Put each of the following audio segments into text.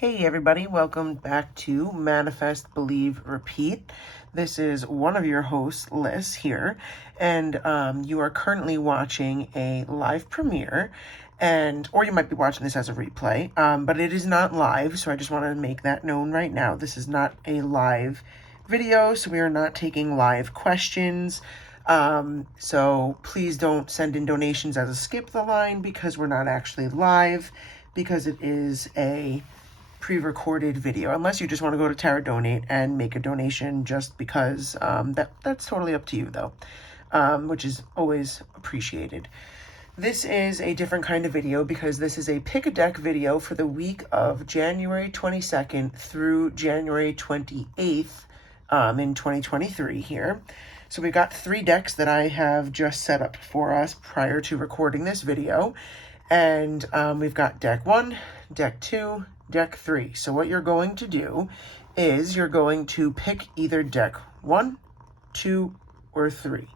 Hey everybody, welcome back to Manifest, Believe, Repeat. This is one of your hosts, Liz, here, and you are currently watching a live premiere, or you might be watching this as a replay, but it is not live, so I just want to make that known right now. This is not a live video, so we are not taking live questions. So please don't send in donations as a skip the line because we're not actually live, because it is a pre-recorded video, unless you just want to go to Tarot Donate and make a donation just because. That's totally up to you though, which is always appreciated. This is a different kind of video because this is a pick a deck video for the week of January 22nd through January 28th in 2023 here. So we've got 3 decks that I have just set up for us prior to recording this video. And we've got deck 1, deck 2, deck 3. So what you're going to do is you're going to pick either deck 1, 2, or 3.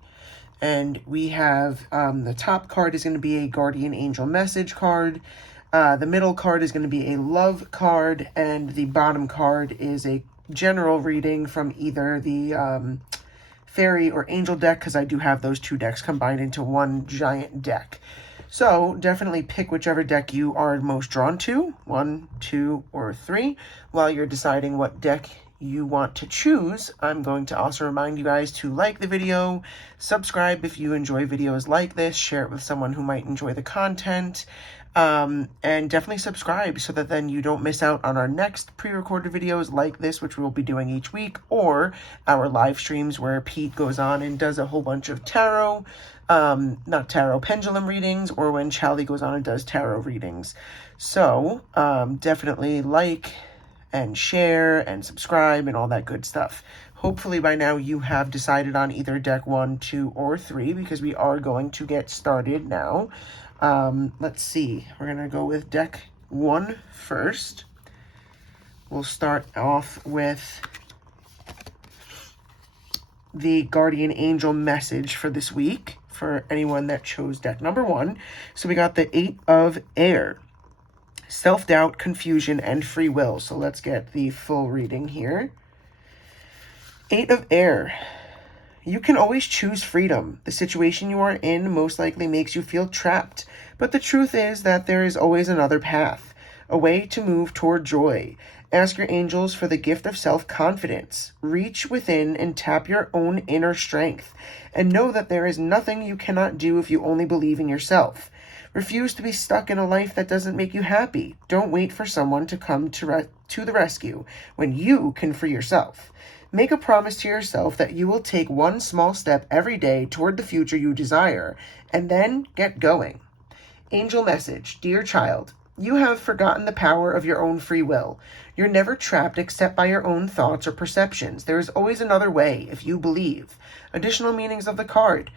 And we have the top card is going to be a guardian angel message card. The middle card is going to be a love card. And the bottom card is a general reading from either the fairy or angel deck, because I do have those 2 decks combined into one giant deck. So definitely pick whichever deck you are most drawn to, 1, 2, or 3. While you're deciding what deck you want to choose, I'm going to also remind you guys to like the video, subscribe if you enjoy videos like this, share it with someone who might enjoy the content, and definitely subscribe so that then you don't miss out on our next pre-recorded videos like this, which we'll be doing each week, or our live streams where Pete goes on and does a whole bunch of tarot, not tarot, pendulum readings, or when Charlie goes on and does tarot readings. So definitely like and share and subscribe and all that good stuff. Hopefully by now you have decided on either deck 1, 2, or 3, because we are going to get started now. Let's see, we're going to go with deck 1 first. We'll start off with the guardian angel message for this week for anyone that chose deck number 1. So we got the 8 of Air, self-doubt, confusion, and free will. So let's get the full reading here. 8 of Air. You can always choose freedom. The situation you are in most likely makes you feel trapped, but the truth is that there is always another path, a way to move toward joy. Ask your angels for the gift of self-confidence. Reach within and tap your own inner strength, and know that there is nothing you cannot do if you only believe in yourself. Refuse to be stuck in a life that doesn't make you happy. Don't wait for someone to come to the rescue when you can free yourself. Make a promise to yourself that you will take one small step every day toward the future you desire, and then get going. Angel message, dear child, you have forgotten the power of your own free will. You're never trapped except by your own thoughts or perceptions. There is always another way if you believe. Additional meanings of the card.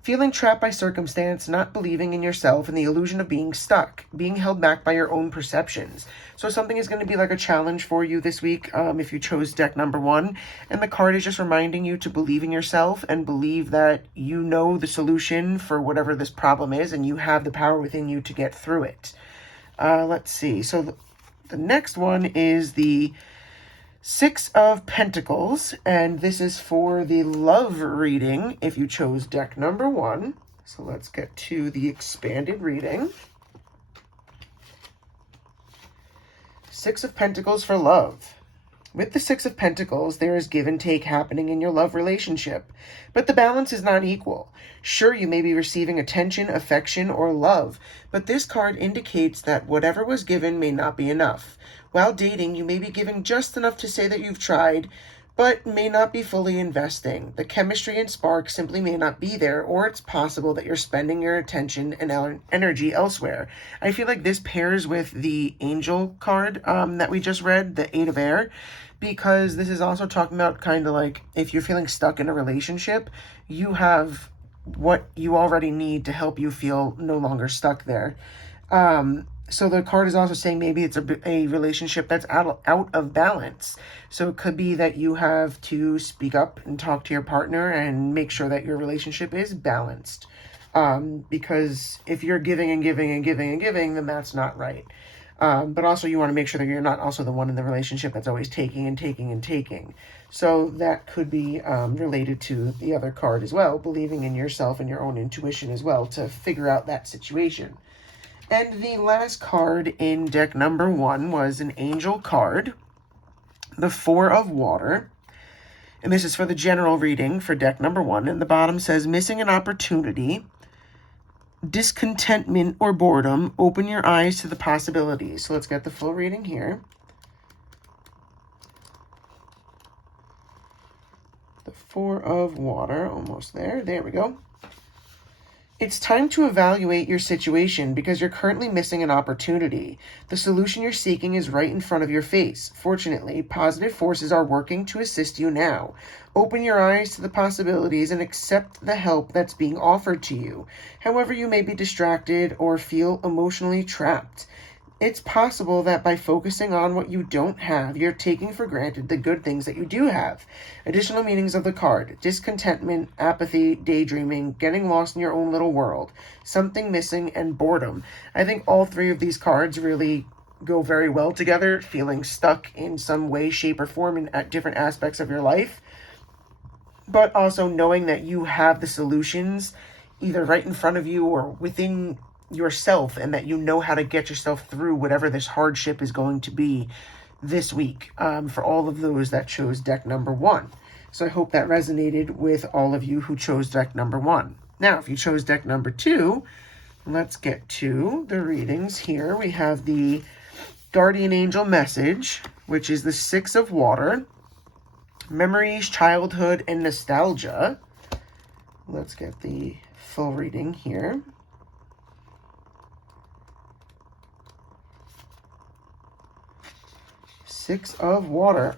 Feeling trapped by circumstance, not believing in yourself, and the illusion of being stuck, being held back by your own perceptions. So something is going to be like a challenge for you this week if you chose deck number 1. And the card is just reminding you to believe in yourself and believe that you know the solution for whatever this problem is, and you have the power within you to get through it. Let's see. So the next one is the 6 of Pentacles, and this is for the love reading if you chose deck number 1. So let's get to the expanded reading. 6 of Pentacles for love. With the 6 of Pentacles, there is give and take happening in your love relationship, but the balance is not equal. Sure, you may be receiving attention, affection, or love, but this card indicates that whatever was given may not be enough. While dating, you may be giving just enough to say that you've tried, but may not be fully investing. The chemistry and spark simply may not be there, or it's possible that you're spending your attention and energy elsewhere. I feel like this pairs with the angel card that we just read, the 8 of Air, because this is also talking about kind of like if you're feeling stuck in a relationship, you have what you already need to help you feel no longer stuck there. So the card is also saying maybe it's a relationship that's out of balance. So it could be that you have to speak up and talk to your partner and make sure that your relationship is balanced. Because if you're giving and giving and giving and giving, then that's not right. But also you want to make sure that you're not also the one in the relationship that's always taking and taking and taking. So that could be related to the other card as well, believing in yourself and your own intuition as well to figure out that situation. And the last card in deck number 1 was an angel card, the 4 of Water. And this is for the general reading for deck number 1. And the bottom says, missing an opportunity, discontentment, or boredom. Open your eyes to the possibilities. So let's get the full reading here. The 4 of Water, almost there. There we go. It's time to evaluate your situation because you're currently missing an opportunity. The solution you're seeking is right in front of your face. Fortunately, positive forces are working to assist you now. Open your eyes to the possibilities and accept the help that's being offered to you. However, you may be distracted or feel emotionally trapped. It's possible that by focusing on what you don't have, you're taking for granted the good things that you do have. Additional meanings of the card: discontentment, apathy, daydreaming, getting lost in your own little world, something missing, and boredom. I think all 3 of these cards really go very well together, feeling stuck in some way, shape, or form at different aspects of your life, but also knowing that you have the solutions either right in front of you or within yourself, and that you know how to get yourself through whatever this hardship is going to be this week, for all of those that chose deck number 1. So I hope that resonated with all of you who chose deck number 1. Now, if you chose deck number 2, let's get to the readings here. We have the Guardian Angel Message, which is the 6 of Water, memories, childhood, and nostalgia. Let's get the full reading here. 6 of Water.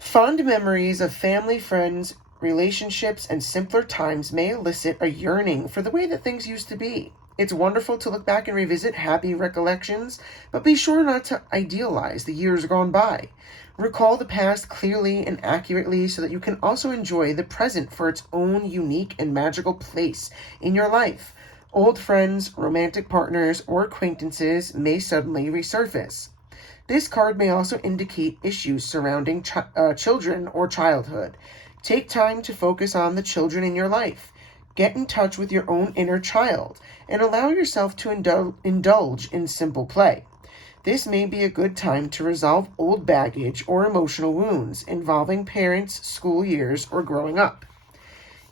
Fond memories of family, friends, relationships, and simpler times may elicit a yearning for the way that things used to be. It's wonderful to look back and revisit happy recollections, but be sure not to idealize the years gone by. Recall the past clearly and accurately so that you can also enjoy the present for its own unique and magical place in your life. Old friends, romantic partners, or acquaintances may suddenly resurface. This card may also indicate issues surrounding children or childhood. Take time to focus on the children in your life. Get in touch with your own inner child and allow yourself to indulge in simple play. This may be a good time to resolve old baggage or emotional wounds involving parents, school years, or growing up.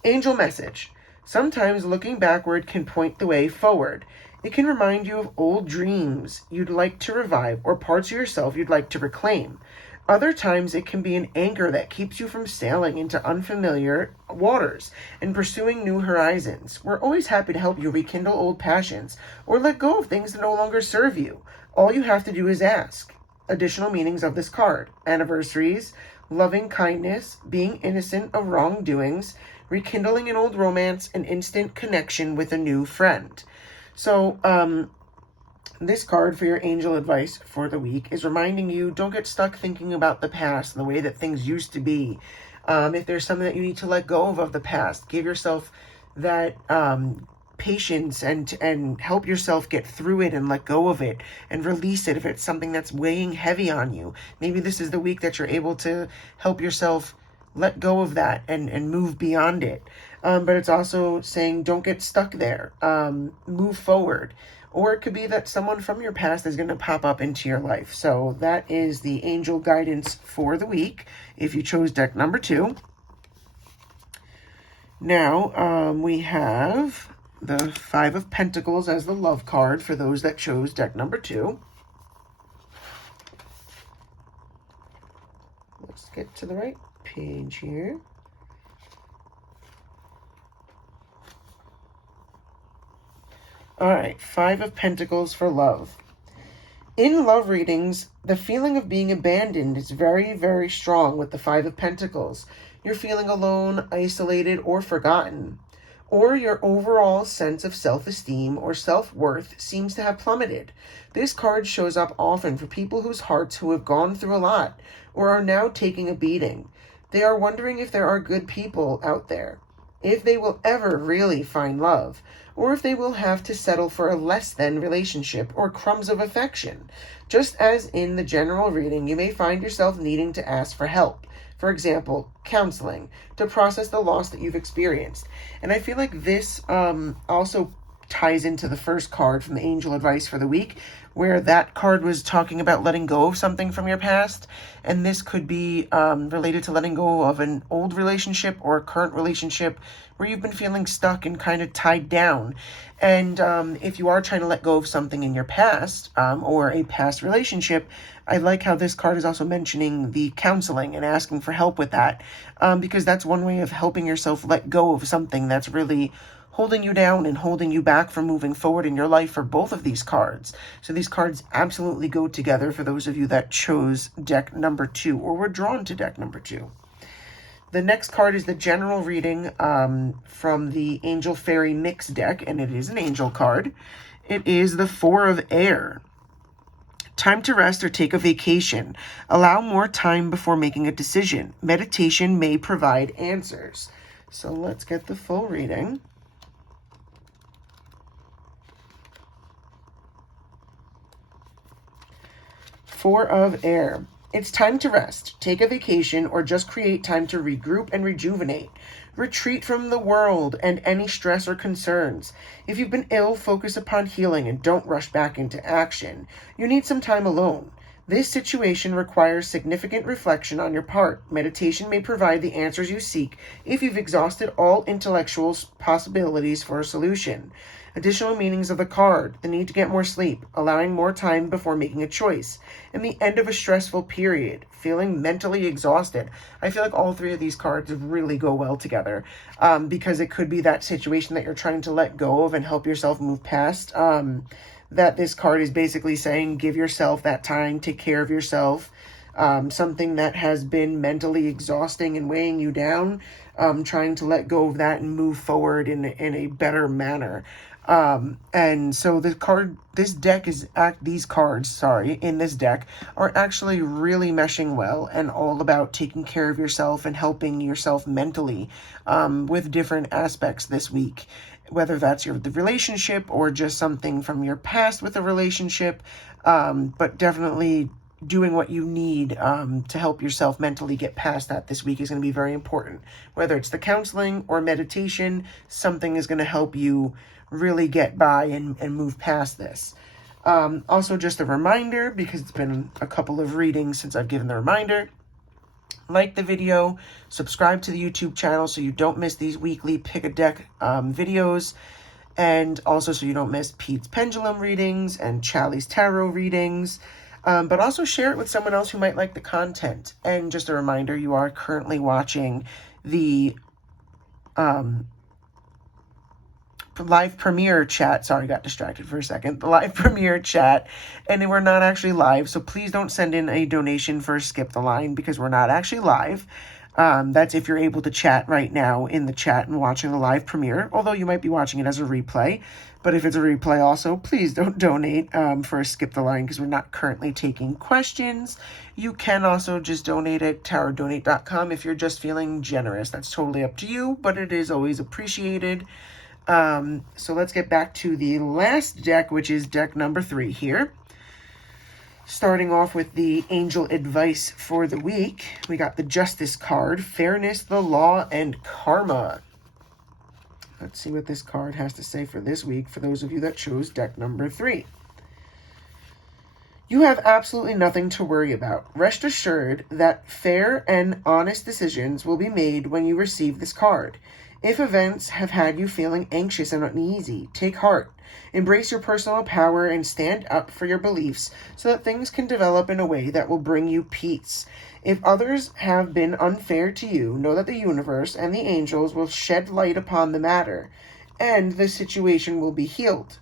Angel Message. Sometimes looking backward can point the way forward. It can remind you of old dreams you'd like to revive or parts of yourself you'd like to reclaim. Other times it can be an anchor that keeps you from sailing into unfamiliar waters and pursuing new horizons. We're always happy to help you rekindle old passions or let go of things that no longer serve you. All you have to do is ask. Additional meanings of this card: anniversaries, loving kindness, being innocent of wrongdoings, rekindling an old romance, and instant connection with a new friend. So, this card for your angel advice for the week is reminding you, don't get stuck thinking about the past and the way that things used to be. If there's something that you need to let go of the past, give yourself that patience and help yourself get through it and let go of it and release it if it's something that's weighing heavy on you. Maybe this is the week that you're able to help yourself let go of that and move beyond it. But it's also saying don't get stuck there. Move forward. Or it could be that someone from your past is going to pop up into your life. So that is the angel guidance for the week if you chose deck number 2. Now we have the 5 of Pentacles as the love card for those that chose deck number 2. Let's get to the right page here. All right, 5 of Pentacles for love. In love readings, the feeling of being abandoned is very, very strong with the 5 of Pentacles. You're feeling alone, isolated, or forgotten. Or your overall sense of self-esteem or self-worth seems to have plummeted. This card shows up often for people whose hearts who have gone through a lot or are now taking a beating. They are wondering if there are good people out there. if they will ever really find love, or if they will have to settle for a less than relationship or crumbs of affection. Just as in the general reading, you may find yourself needing to ask for help. For example, counseling, to process the loss that you've experienced. And I feel like this also ties into the first card from the angel advice for the week, where that card was talking about letting go of something from your past. And this could be related to letting go of an old relationship or a current relationship where you've been feeling stuck and kind of tied down. And if you are trying to let go of something in your past or a past relationship, I like how this card is also mentioning the counseling and asking for help with that, because that's one way of helping yourself let go of something that's really holding you down and holding you back from moving forward in your life for both of these cards. So these cards absolutely go together for those of you that chose deck number 2 or were drawn to deck number 2. The next card is the general reading from the Angel Fairy Mix deck, and it is an angel card. It is the Four of Air. Time to rest or take a vacation. Allow more time before making a decision. Meditation may provide answers. So let's get the full reading. Four of Air. It's time to rest, take a vacation, or just create time to regroup and rejuvenate. Retreat from the world and any stress or concerns. If you've been ill, focus upon healing and don't rush back into action. You need some time alone. This situation requires significant reflection on your part. Meditation may provide the answers you seek if you've exhausted all intellectual possibilities for a solution. Additional meanings of the card: the need to get more sleep, allowing more time before making a choice, and the end of a stressful period, feeling mentally exhausted. I feel like all three of these cards really go well together because it could be that situation that you're trying to let go of and help yourself move past. That this card is basically saying, give yourself that time, take care of yourself. Something that has been mentally exhausting and weighing you down, trying to let go of that and move forward in a better manner. And so these cards in this deck are actually really meshing well and all about taking care of yourself and helping yourself mentally, with different aspects this week, whether that's the relationship or just something from your past with a relationship, but definitely doing what you need to help yourself mentally get past that this week is going to be very important. Whether it's the counseling or meditation, something is going to help you really get by and move past this. Also, just a reminder, because it's been a couple of readings since I've given the reminder, like the video, subscribe to the YouTube channel so you don't miss these weekly Pick a Deck videos, and also so you don't miss Pete's Pendulum readings and Charlie's Tarot readings. But also share it with someone else who might like the content. And just a reminder, you are currently watching the live premiere chat. Sorry, got distracted for a second. The live premiere chat, and we're not actually live, so please don't send in a donation for Skip the Line because we're not actually live. That's if you're able to chat right now in the chat and watching the live premiere, although you might be watching it as a replay. But if it's a replay also, please don't donate for Skip the Line because we're not currently taking questions. You can also just donate at tarotdonate.com if you're just feeling generous. That's totally up to you, but it is always appreciated. So let's get back to the last deck, which is deck number 3 here. Starting off with the angel advice for the week, we got the Justice card, Fairness, the Law, and Karma. Let's see what this card has to say for this week for those of you that chose deck number 3. You have absolutely nothing to worry about. Rest assured that fair and honest decisions will be made when you receive this card. If events have had you feeling anxious and uneasy, take heart. Embrace your personal power and stand up for your beliefs so that things can develop in a way that will bring you peace. If others have been unfair to you, know that the universe and the angels will shed light upon the matter, and the situation will be healed.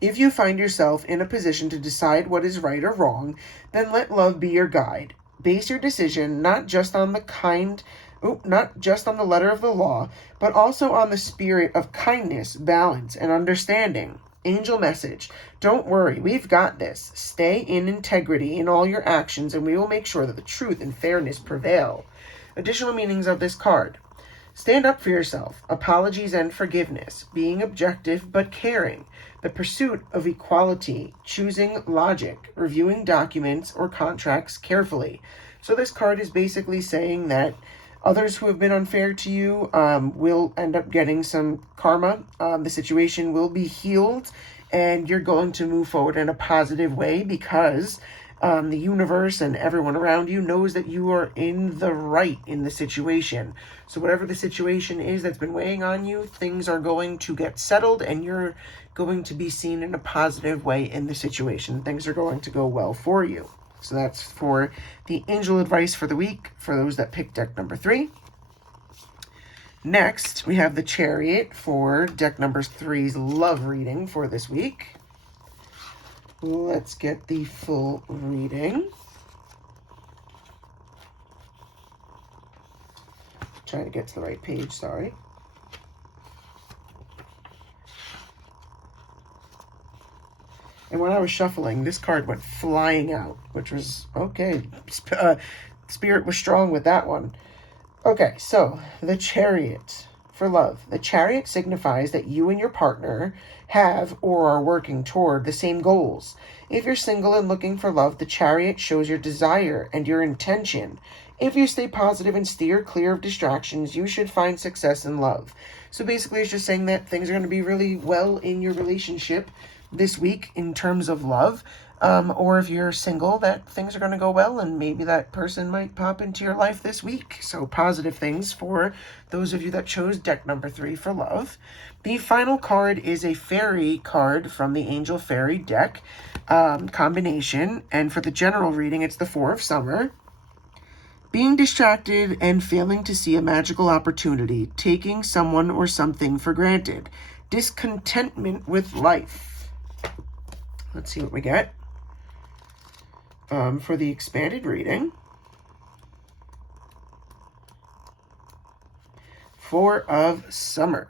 If you find yourself in a position to decide what is right or wrong, then let love be your guide. Base your decision not just on the letter of the law, but also on the spirit of kindness, balance, and understanding. Angel message: don't worry, we've got this. Stay in integrity in all your actions, and we will make sure that the truth and fairness prevail. Additional meanings of this card: Stand up for yourself. Apologies and forgiveness. Being objective but caring. The pursuit of equality. Choosing logic. Reviewing documents or contracts carefully. So this card is basically saying that others who have been unfair to you will end up getting some karma. The situation will be healed, and you're going to move forward in a positive way because the universe and everyone around you knows that you are in the right in the situation. So whatever the situation is that's been weighing on you, things are going to get settled, and you're going to be seen in a positive way in the situation. Things are going to go well for you. So that's for the angel advice for the week for those that picked deck number 3. Next, we have the Chariot for deck number 3's love reading for this week. Let's get the full reading. Trying to get to the right page, sorry. And when I was shuffling, this card went flying out, which was okay. Spirit was strong with that one. Okay, so the Chariot for love. The Chariot signifies that you and your partner have or are working toward the same goals. If you're single and looking for love, the Chariot shows your desire and your intention. If you stay positive and steer clear of distractions, you should find success in love. So basically, it's just saying that things are going to be really well in your relationship this week in terms of love. Or if you're single, that things are going to go well, and maybe that person might pop into your life this week. So positive things for those of you that chose deck number 3 for love. The final card is a fairy card from the Angel Fairy deck combination. And for the general reading, it's the 4 of Summer. Being distracted and failing to see a magical opportunity, taking someone or something for granted, discontentment with life. Let's see what we get. For the expanded reading, 4 of Summer.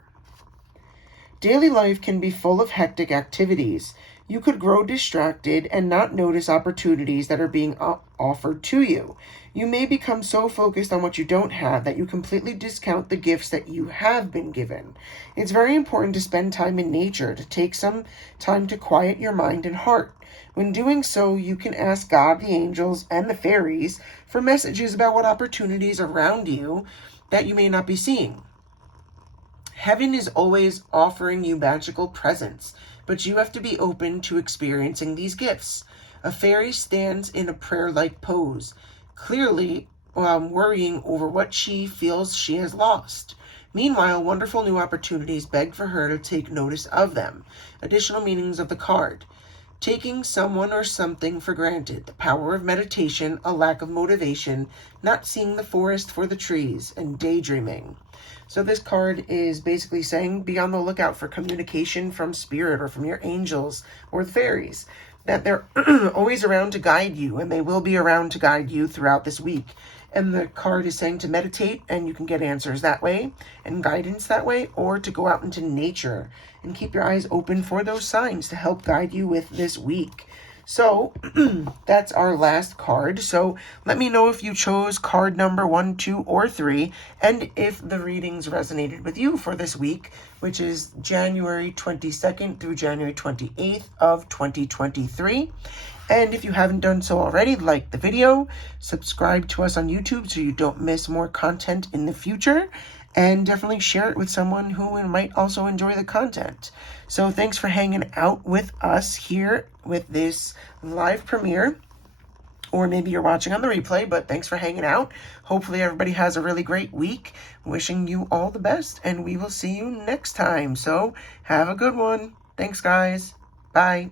Daily life can be full of hectic activities. You could grow distracted and not notice opportunities that are being offered to you. You may become so focused on what you don't have that you completely discount the gifts that you have been given. It's very important to spend time in nature, to take some time to quiet your mind and heart. When doing so, you can ask God, the angels, and the fairies for messages about what opportunities around you that you may not be seeing. Heaven is always offering you magical presents, but you have to be open to experiencing these gifts. A fairy stands in a prayer-like pose, clearly worrying over what she feels she has lost. Meanwhile, wonderful new opportunities beg for her to take notice of them. Additional meanings of the card. Taking someone or something for granted, the power of meditation, a lack of motivation, not seeing the forest for the trees, and daydreaming. So this card is basically saying be on the lookout for communication from spirit or from your angels or the fairies, that they're always around to guide you, and they will be around to guide you throughout this week. And the card is saying to meditate, and you can get answers that way and guidance that way, or to go out into nature and keep your eyes open for those signs to help guide you with this week. So that's our last card. So let me know if you chose card number 1, 2, or 3, and if the readings resonated with you for this week, which is January 22nd through January 28th of 2023. And if you haven't done so already, like the video, subscribe to us on YouTube so you don't miss more content in the future, and definitely share it with someone who might also enjoy the content. So thanks for hanging out with us here with this live premiere, or maybe you're watching on the replay, but thanks for hanging out. Hopefully everybody has a really great week. Wishing you all the best, and we will see you next time. So have a good one. Thanks, guys. Bye.